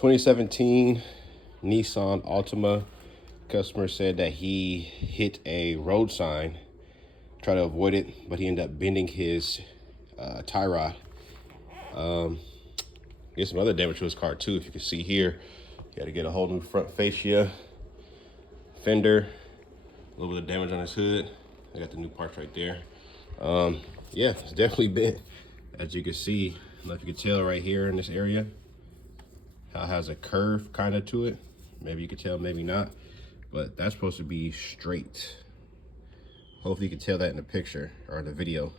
2017 Nisan Altima. Customer said that he hit a road sign, tried to avoid it, but he ended up bending his tie rod. Get some other damage to his car too. If you can see here, he had to get a whole new front fascia, fender, a little bit of damage on his hood. I got the new parts right there. Yeah, it's definitely bent. As you can see, I don't know if you can tell right here in this area, how it has a curve kind of to it. Maybe you can tell, maybe not, but that's supposed to be straight. Hopefully you can tell that in the picture or in the video,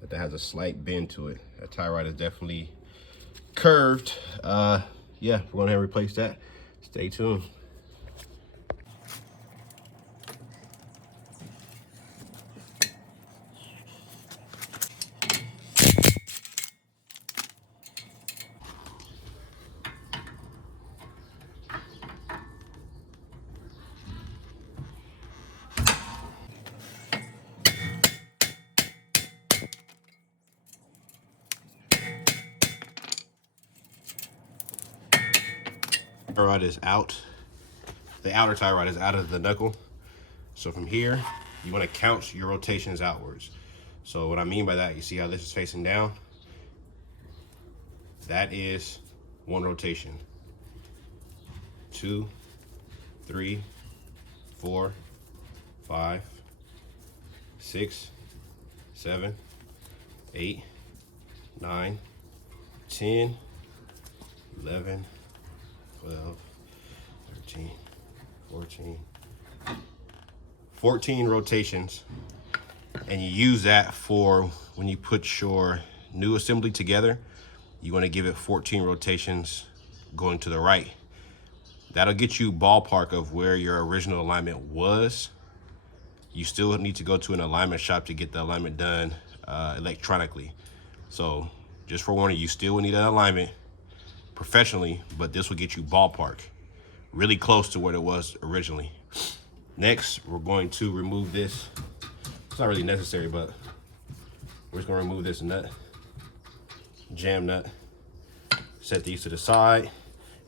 that has a slight bend to it. That tie rod is definitely curved. Yeah, we're going to replace that. Stay tuned. Tie rod is out. The outer tie rod is out of the knuckle. So from here, you want to count your rotations outwards. So what I mean by that, you see how this is facing down? That is one rotation. 2, 3, 4, 5, 6, 7, 8, 9, 10, 11, 12, 13, 14 rotations. And you use that for when you put your new assembly together. You want to give it 14 rotations going to the right. That'll get you ballpark of where your original alignment was. You still need to go to an alignment shop to get the alignment done electronically. So just for warning, you still will need an alignment professionally, but this will get you ballpark, really close to what it was originally. Next, we're going to remove this. It's not really necessary, but we're just gonna remove this nut, jam nut. Set these to the side.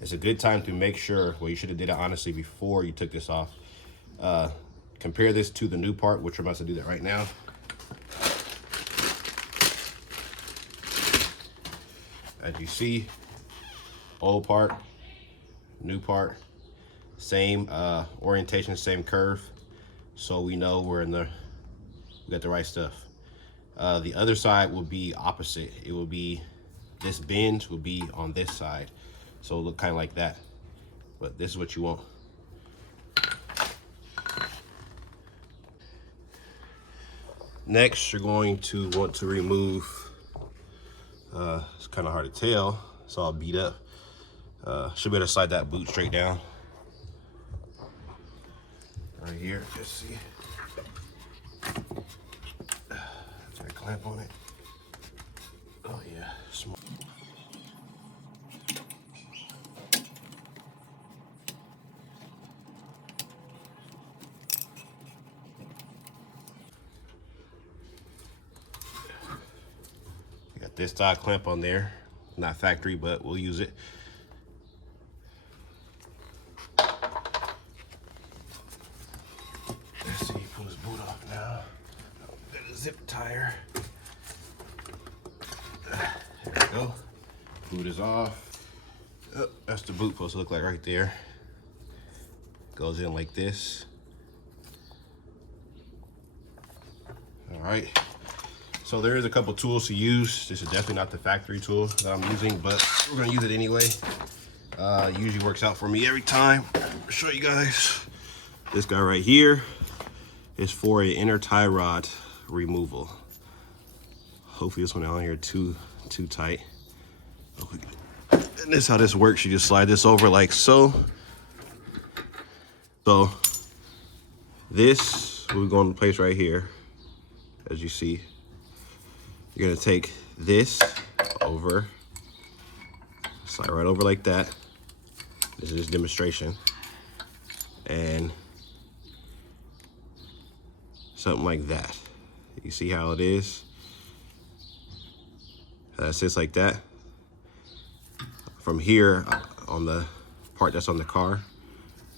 It's a good time to make sure, well, you should have did it honestly before you took this off. Compare this to the new part, which we're about to do that right now. As you see, old part, new part, same orientation, same curve. So we know we got the right stuff. The other side will be opposite. It will be, this bend will be on this side. So it'll look kind of like that, but this is what you want. Next, you're going to want to remove, it's kind of hard to tell, it's all beat up. Should be able to slide that boot straight down. Right here, just see. Got a clamp on it. Oh yeah, small. Got this style clamp on there, not factory, but we'll use it. Let's see, pull his boot off now. Got a zip tire. There we go. Boot is off. Oh, that's the boot supposed to look like right there. Goes in like this. All right. So there is a couple tools to use. This is definitely not the factory tool that I'm using, but we're gonna use it anyway. Usually works out for me every time. I'll show you guys. This guy right here is for an inner tie rod removal. Hopefully this one down here too tight. And this is how this works. You just slide this over like so. So this will go in place right here, as you see. You're gonna take this over, slide right over like that. This is just demonstration. And something like that. You see how it is? How that sits like that. From here, on the part that's on the car.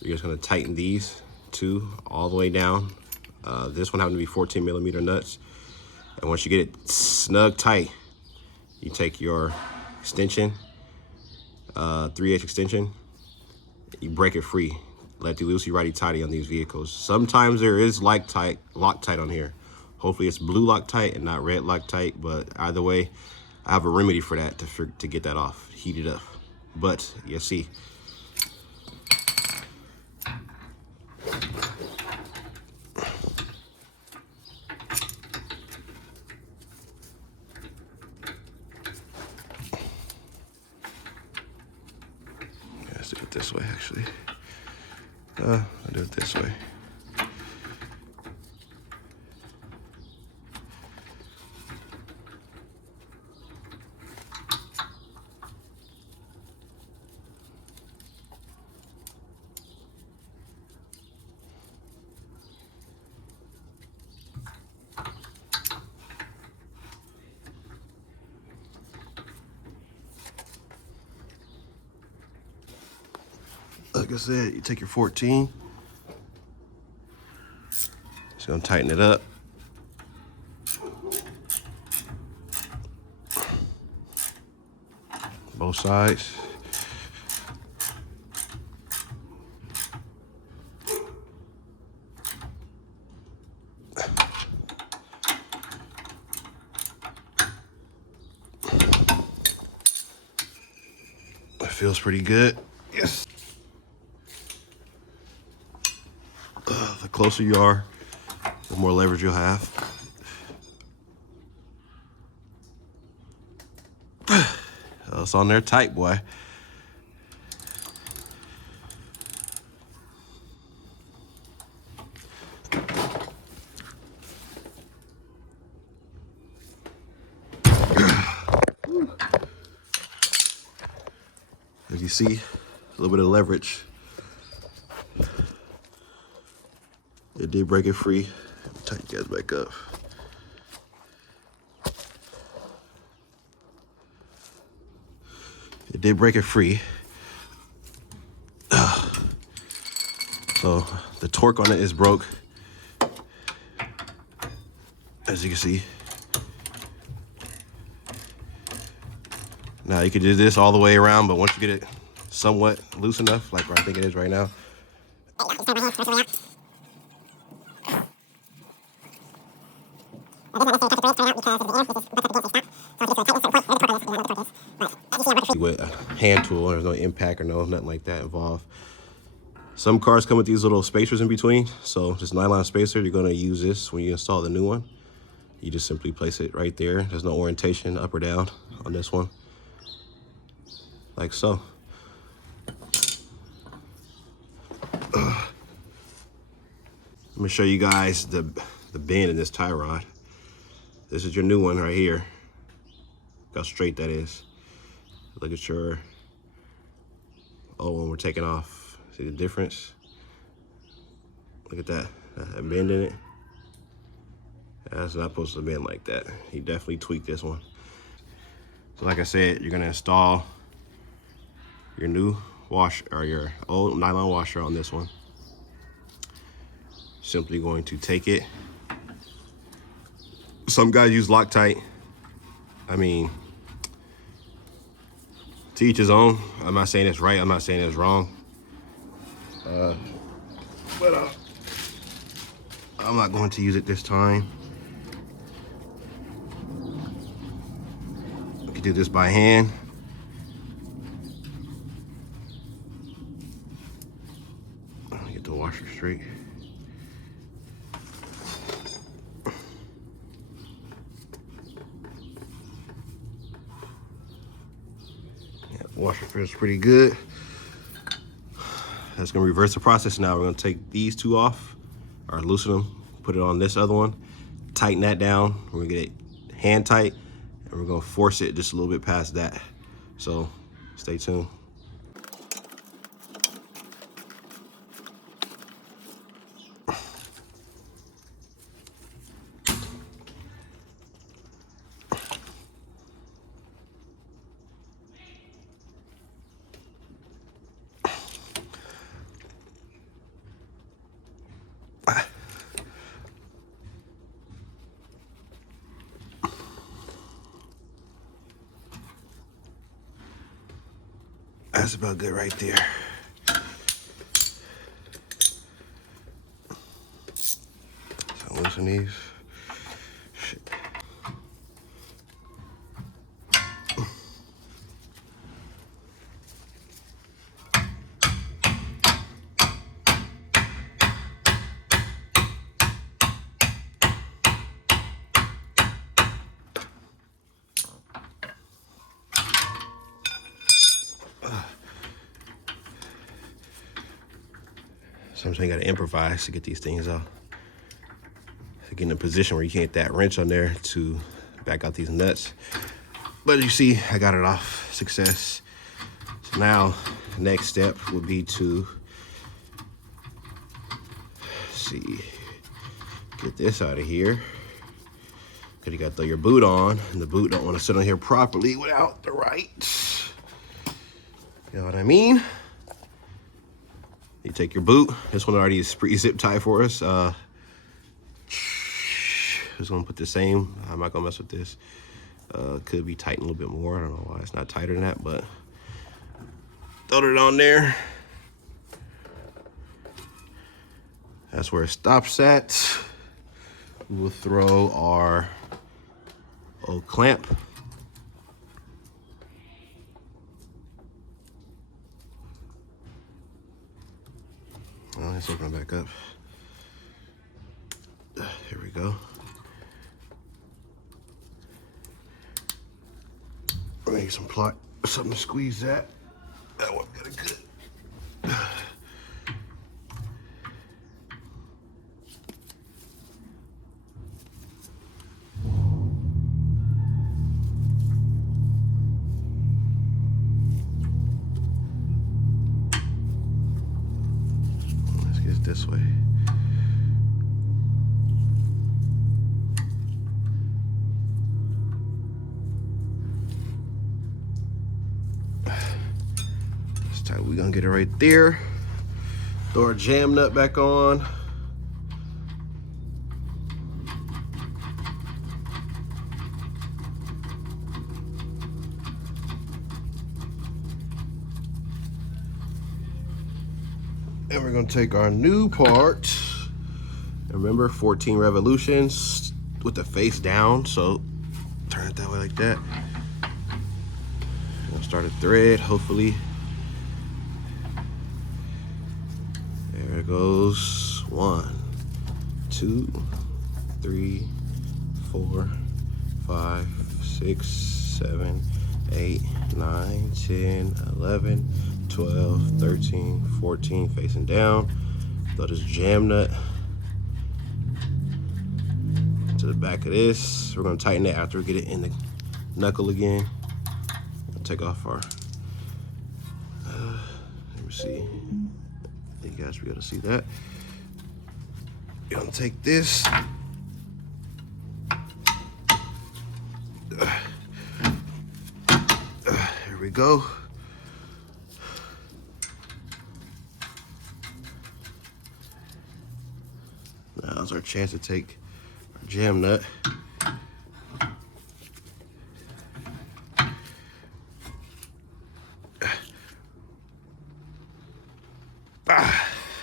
You're just gonna tighten these two all the way down. This one happened to be 14 millimeter nuts. And once you get it snug tight, you take your extension, 3/8 extension, you break it free. Lefty loosey, righty tighty on these vehicles. Sometimes there is Loctite on here. Hopefully it's blue Loctite and not red Loctite, but either way, I have a remedy for that to get that off, heat it up. But you see, let's do it this way actually. I'll do it this way. Like I said, you take your 14, just gonna tighten it up. Both sides. It feels pretty good. Yes. The closer you are, the more leverage you'll have. It's on there tight, boy. As you see, a little bit of leverage. It did break it free. Tighten you guys back up. It did break it free. So the torque on it is broke, as you can see. Now you could do this all the way around, but once you get it somewhat loose enough, like where I think it is right now, with a hand tool, there's no impact or nothing like that involved. Some cars come with these little spacers in between, so this nylon spacer, you're gonna use this when you install the new one. You just simply place it right there. There's no orientation up or down on this one, like so. Let me show you guys the bend in this tie rod. This is your new one right here. Look how straight that is. Look at your old one we're taking off. See the difference? Look at that bend in it. That's not supposed to bend like that. He definitely tweaked this one. So like I said, you're gonna install your new washer or your old nylon washer on this one. Simply going to take it. Some guys use Loctite. I mean, to each his own. I'm not saying it's right, I'm not saying it's wrong. But I'm not going to use it this time. You can do this by hand. Get the washer straight. Yeah, washer feels pretty good. That's gonna reverse the process now. We're gonna take these two off, or loosen them, put it on this other one, tighten that down. We're gonna get it hand tight, and we're gonna force it just a little bit past that. So stay tuned. That's about good right there. So loosen these. Shit. Sometimes you gotta improvise to get these things out. To get in a position where you can't get that wrench on there to back out these nuts. But you see, I got it off. Success. So now, next step would be to get this out of here. Cause you gotta throw your boot on, and the boot don't want to sit on here properly without the right. You know what I mean? You take your boot. This one already is pre-zip tie for us. Just gonna put the same. I'm not gonna mess with this. Could be tightened a little bit more. I don't know why it's not tighter than that, but throw it on there. That's where it stops at. We will throw our old clamp. Oh, let's open it back up. Here we go. Make some plot, something to squeeze that. That one got a good. Let's get it this way. We're gonna get it right there. Throw our jam nut back on. And we're gonna take our new part. Remember, 14 revolutions with the face down. So turn it that way like that. We'll start a thread, hopefully. There it goes. 1, 2, 3, 4, 5, 6, 7, 8, 9, 10, 11, 12, 13, 14, facing down. Throw this jam nut to the back of this. We're gonna tighten it after we get it in the knuckle again. We'll take off our, let me see. You guys be able to see that. You're gonna take this. Here we go. Now's our chance to take our jam nut.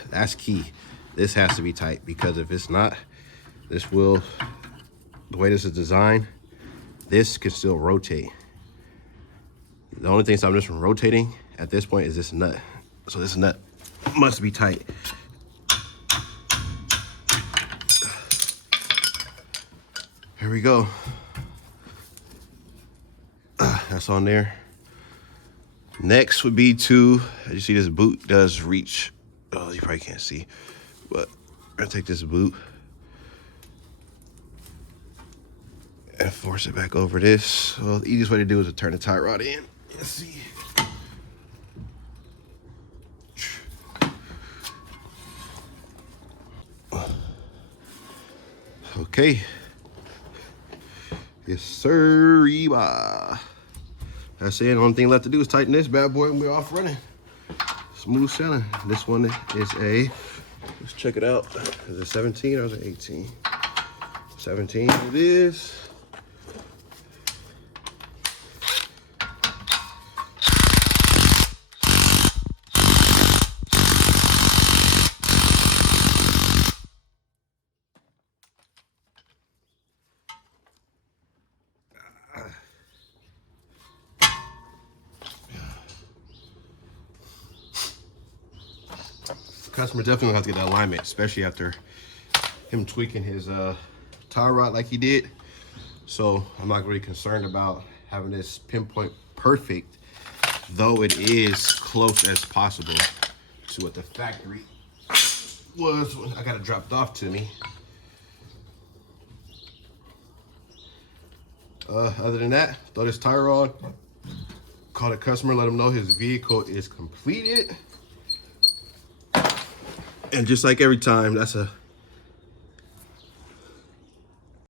That's key. This has to be tight, because if it's not, this will, the way this is designed, this can still rotate. The only thing stopping this from rotating at this point is this nut. So this nut must be tight. Here we go. That's on there. Next would be to, as you see, this boot does reach. Oh, you probably can't see, but I'm gonna take this boot and force it back over this. Well, the easiest way to do is to turn the tie rod in. Let's see. Okay. Yes, sir. That's it. The only thing left to do is tighten this bad boy and we're off running. Smooth sailing. This one is a, let's check it out. Is it 17 or is it 18? 17 it is. Customer definitely has to get that alignment, especially after him tweaking his tie rod like he did. So I'm not really concerned about having this pinpoint perfect, though it is close as possible to what the factory was when I got it dropped off to me. Other than that, throw this tire on, call the customer, let him know his vehicle is completed. And just like every time, that's a